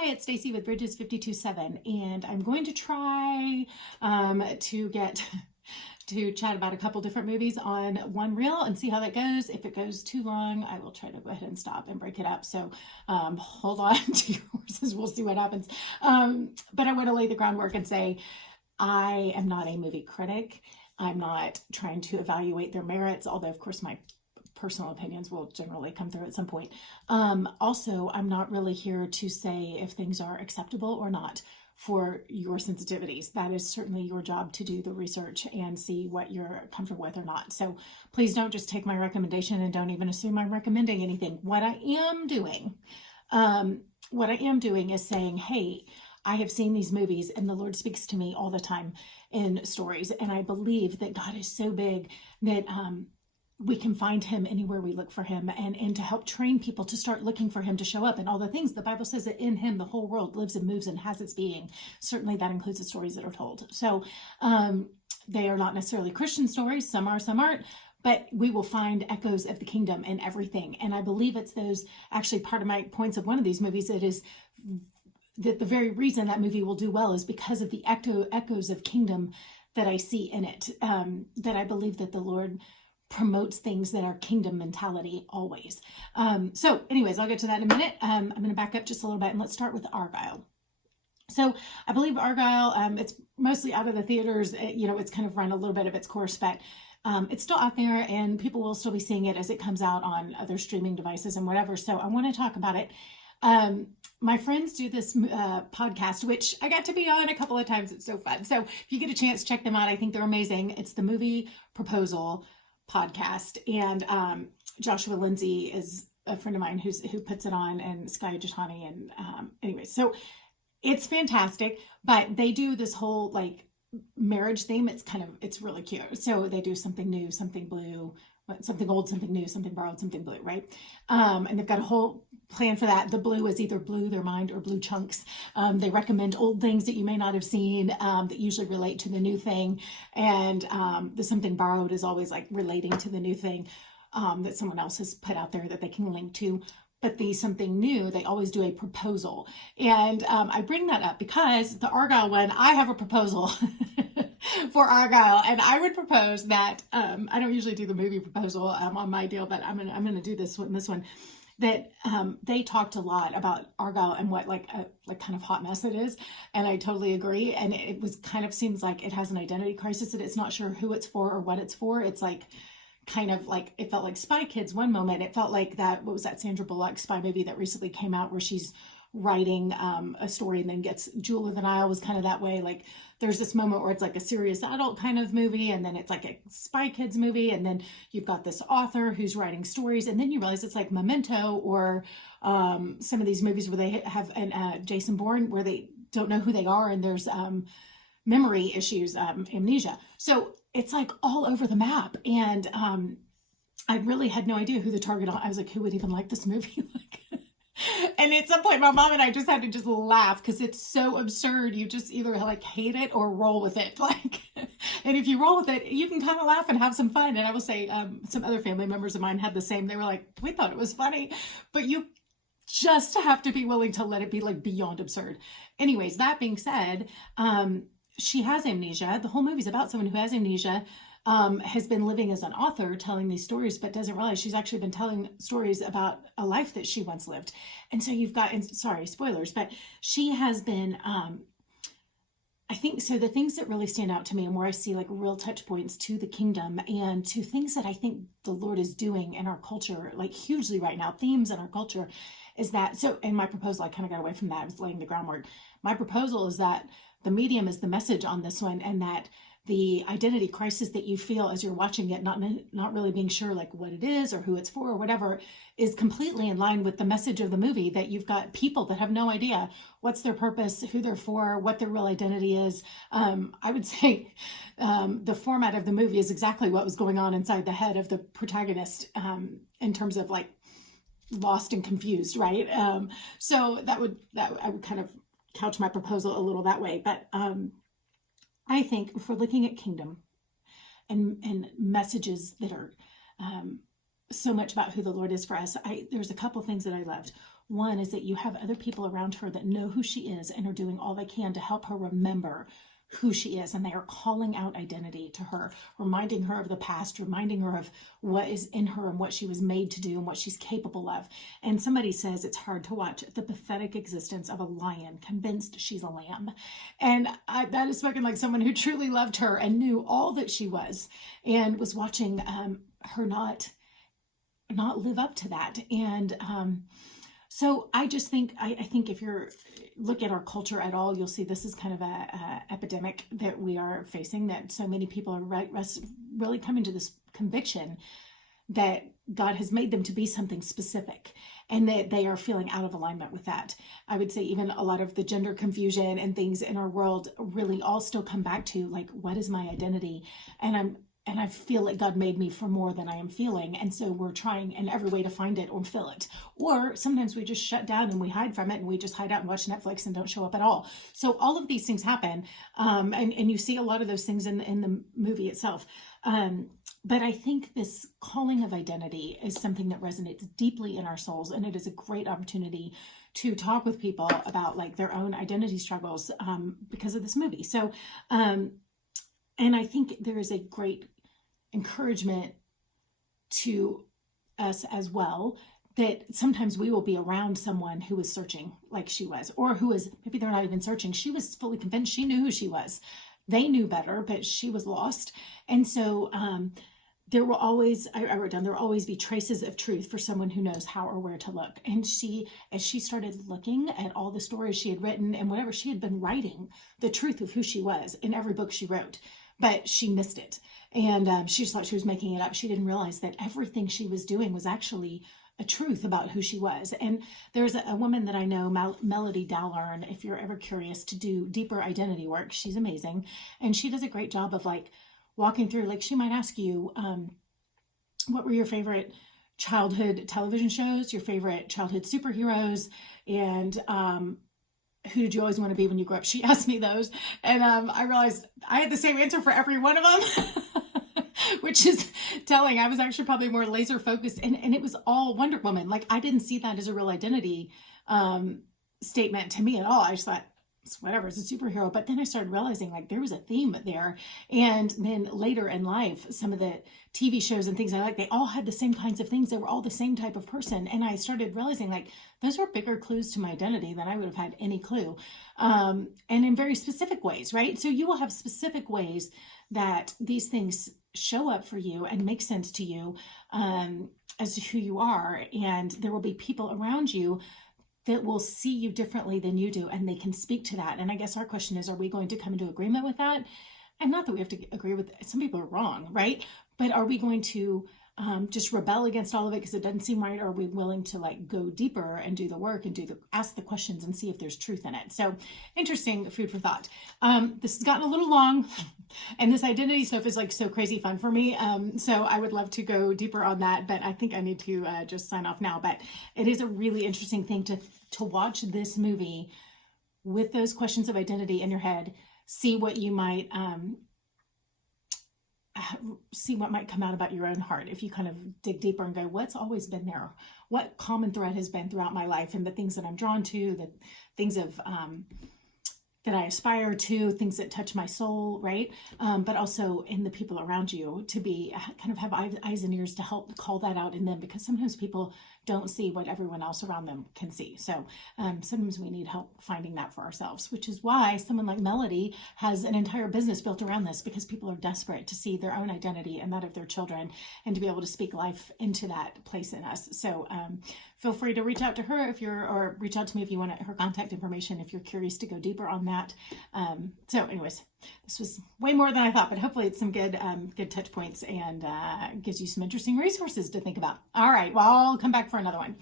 Hi, it's Stacy with Bridges 52.7, and I'm going to try to get to chat about a couple different movies on one reel and see how that goes. If it goes too long, I will try to go ahead and stop and break it up. So hold on to your horses. We'll see what happens. But I want to lay the groundwork and say I am not a movie critic. I'm not trying to evaluate their merits, although of course my personal opinions will generally come through at some point. Also, I'm not really here to say if things are acceptable or not for your sensitivities. That is certainly your job to do the research and see what you're comfortable with or not. So please don't just take my recommendation and don't even assume I'm recommending anything. What I am doing is saying, hey, I have seen these movies and the Lord speaks to me all the time in stories. And I believe that God is so big that we can find him anywhere we look for him, and to help train people to start looking for him to show up and all the things. The Bible says that in him the whole world lives and moves and has its being. Certainly that includes the stories that are told. So they are not necessarily Christian stories. Some are, some aren't. But we will find echoes of the kingdom in everything. And I believe it's those, actually part of my points of one of these movies, it is that the very reason that movie will do well is because of the echoes of kingdom that I see in it. That I believe that the Lord promotes things that are kingdom mentality always. So anyways, I'll get to that in a minute. I'm going to back up just a little bit and let's start with Argylle. So I believe Argylle, it's mostly out of the theaters. It's kind of run a little bit of its course, but it's still out there and people will still be seeing it as it comes out on other streaming devices and whatever. So I want to talk about it. My friends do this podcast, which I got to be on a couple of times. It's so fun. So if you get a chance, check them out. I think they're amazing. It's the Movie Proposal podcast, and Joshua Lindsay is a friend of mine who puts it on, and Sky Jatani, and anyway, so it's fantastic. But they do this whole like marriage theme. It's really cute. So they do something new, something blue, something old, something new, something borrowed, something blue, right? And they've got a whole plan for that. The blue is either blue their mind or blue chunks. They recommend old things that you may not have seen that usually relate to the new thing. And the something borrowed is always like relating to the new thing that someone else has put out there that they can link to. But the something new, they always do a proposal. And I bring that up because the Argylle one, I have a proposal for Argylle, and I would propose that I don't usually do the movie proposal on my deal, but I'm gonna do this one. That they talked a lot about Argylle and what like kind of hot mess it is, and I totally agree. And it was kind of seems like it has an identity crisis, that it's not sure who it's for or what it's for. It's like kind of like, it felt like Spy Kids one moment. It felt like that, what was that Sandra Bullock spy movie that recently came out where she's writing a story and then gets Jewel of the Nile, was kind of that way. Like there's this moment where it's like a serious adult kind of movie, and then it's like a Spy Kids movie, and then you've got this author who's writing stories, and then you realize it's like Memento or some of these movies where they have Jason Bourne, where they don't know who they are, and there's memory issues, amnesia. So it's like all over the map. And I really had no idea who the target, I was like, who would even like this movie? And at some point my mom and I just had to just laugh because it's so absurd. You just either like hate it or roll with it. And if you roll with it, you can kind of laugh and have some fun. And I will say some other family members of mine had the same. They were like, we thought it was funny, but you just have to be willing to let it be like beyond absurd. Anyways, that being said, she has amnesia. The whole movie's about someone who has amnesia, has been living as an author telling these stories, but doesn't realize she's actually been telling stories about a life that she once lived. And so you've got, and sorry, spoilers, but she has been, I think, so the things that really stand out to me and where I see like real touch points to the kingdom and to things that I think the Lord is doing in our culture, like hugely right now, themes in our culture, is that, so in my proposal, I kind of got away from that. I was laying the groundwork. My proposal is that the medium is the message on this one, and that the identity crisis that you feel as you're watching it, not really being sure like what it is or who it's for or whatever, is completely in line with the message of the movie, that you've got people that have no idea what's their purpose, who they're for, what their real identity is. I would say the format of the movie is exactly what was going on inside the head of the protagonist in terms of like lost and confused, right? So I would kind of couch my proposal a little that way. But I think if we're looking at kingdom and messages that are so much about who the Lord is for us, there's a couple things that I loved. One is that you have other people around her that know who she is and are doing all they can to help her remember who she is, and they are calling out identity to her, reminding her of the past, reminding her of what is in her and what she was made to do and what she's capable of. And somebody says it's hard to watch the pathetic existence of a lion convinced she's a lamb. And that is spoken like someone who truly loved her and knew all that she was, and was watching her not live up to that. And so I just think, I think if you're look at our culture at all, you'll see this is kind of a epidemic that we are facing, that so many people are really coming to this conviction that God has made them to be something specific, and that they are feeling out of alignment with that. I would say even a lot of the gender confusion and things in our world really all still come back to, like, what is my identity? And I feel like God made me for more than I am feeling. And so we're trying in every way to find it or fill it. Or sometimes we just shut down and we hide from it, and we just hide out and watch Netflix and don't show up at all. So all of these things happen. And you see a lot of those things in the movie itself. But I think this calling of identity is something that resonates deeply in our souls. And it is a great opportunity to talk with people about, like, their own identity struggles because of this movie. So, and I think there is a great encouragement to us as well, that sometimes we will be around someone who is searching like she was, or who is, maybe they're not even searching. She was fully convinced she knew who she was. They knew better, but she was lost. And so there will always, I wrote down, there will always be traces of truth for someone who knows how or where to look. And as she started looking at all the stories she had written and whatever, she had been writing the truth of who she was in every book she wrote, but she missed it. And she just thought she was making it up. She didn't realize that everything she was doing was actually a truth about who she was. And there's a woman that I know, Melody Dallern, if you're ever curious to do deeper identity work, she's amazing. And she does a great job of, like, walking through, like, she might ask you, what were your favorite childhood television shows, your favorite childhood superheroes, and who did you always want to be when you grew up? She asked me those. And I realized I had the same answer for every one of them, which is telling. I was actually probably more laser focused, and it was all Wonder Woman. Like, I didn't see that as a real identity statement to me at all. I just thought, it's whatever, it's a superhero. But then I started realizing, like, there was a theme there. And then later in life, some of the TV shows and things I like, they all had the same kinds of things. They were all the same type of person. And I started realizing, like, those were bigger clues to my identity than I would have had any clue. And in very specific ways, right? So you will have specific ways that these things show up for you and make sense to you as to who you are. And there will be people around you that will see you differently than you do, and they can speak to that. And I guess our question is, are we going to come into agreement with that? And not that we have to agree with, some people are wrong, right? But are we going to just rebel against all of it because it doesn't seem right? Or are we willing to, like, go deeper and do the work and ask the questions and see if there's truth in it? So interesting food for thought. This has gotten a little long, and this identity stuff is, like, so crazy fun for me. So I would love to go deeper on that, but I think I need to just sign off now. But it is a really interesting thing to watch this movie with those questions of identity in your head, see what you might see what might come out about your own heart if you kind of dig deeper and go, what's always been there? What common thread has been throughout my life, and the things that I'm drawn to, the things of that I aspire to, things that touch my soul, right? But also in the people around you, to be kind of have eyes and ears to help call that out in them, because sometimes people don't see what everyone else around them can see. So sometimes we need help finding that for ourselves, which is why someone like Melody has an entire business built around this, because people are desperate to see their own identity and that of their children, and to be able to speak life into that place in us. So feel free to reach out to her or reach out to me if you want her contact information, if you're curious to go deeper on that. So anyways, this was way more than I thought, but hopefully it's some good touch points, and gives you some interesting resources to think about. All right, well, I'll come back for another one.